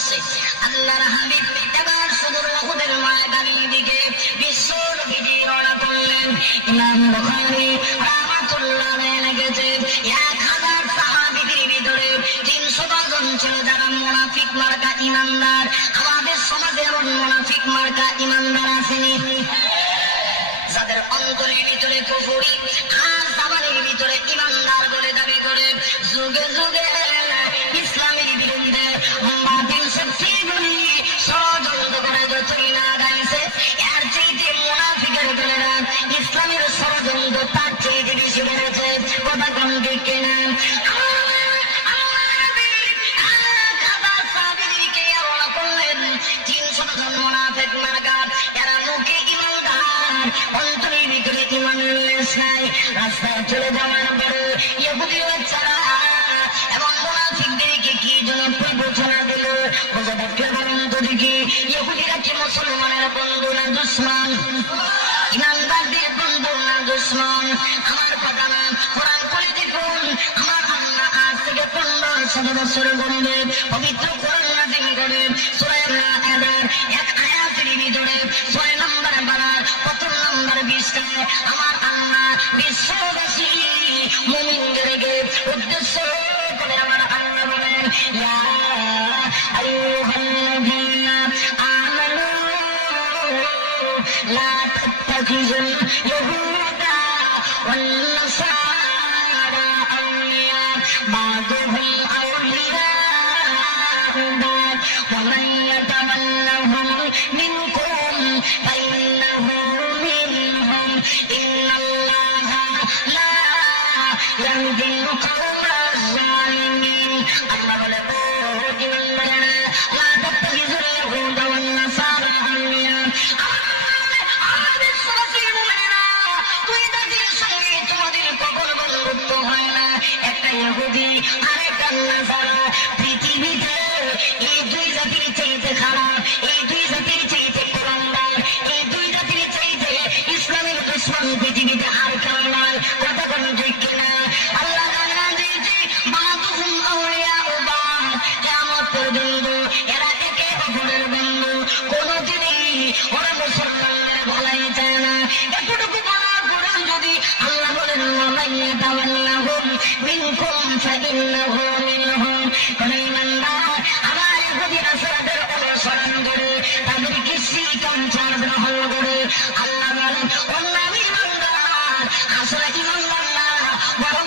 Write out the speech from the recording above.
করছে আল্লাহর হাবিব এবার সুদূর উহুদের ময়দানের দিকে বিশ্ব নবীজি রওনা করলেন। ইমাম বুখারী রাহমাতুল্লাহ লিখেছে, এক হাজার সাহাবীদের ভিতরে তিনশো জন ছিল যারা মুনাফিক মার্কা ইমানদার। আমাদের সমাজে এমন মুনাফিক মার্কা ইমানদার আসেনি। যাদের অন্তরের ভিতরে কুফুরি আর লেশ নাই রাস্তায় চলে যাওয়ার পরে ইহুদি বাচ্চারা মুনাফিকদেরকে কি জন্য প্রবচনা দিল, বোঝা থাকলে ইহুদিরা কি মুসলমানের বন্ধু না দুশ্মন? ইমানদারদের বন্ধু না দুশ্মন? আমার কথা না, কোরআন করে দেখুন, আমার আজ থেকে পনেরো বছর পবিত্র কোরআন করে আদার এক আয়াতের ভিতরে, ছয় নম্বর বাড়ার প্রথম নম্বর বিশটায় আমার বিশ্ববাসী মুমিনদেরকে উদ্দেশ্য করে আমার আল্লাহ বলেন ইয়া আইয়ুহাল্লাযীনা আমানু লা তাত্তাখিযুল ইয়াহুদা ওয়ান নাসারা পৃথিবীতে এই দুই জাতির চাইতে খারাপ ওরা মুসলমানদের ভালাই চায় না। এতটুকু বলা কোরআন যদি আল্লাহ বলেন ওয়ামান ইয়াতাওয়াল্লাহুম মিনকুম ফাইন্নাহু মিনহুম। কোন ইমানদার আমার ইহুদি নাসারাদের অনুসরণ করে, তাদের কৃষি কাঞ্চার গ্রহণ করে, আল্লাহ বলেন অন্যান্য ইমানদার আসলে ইমানদার বরং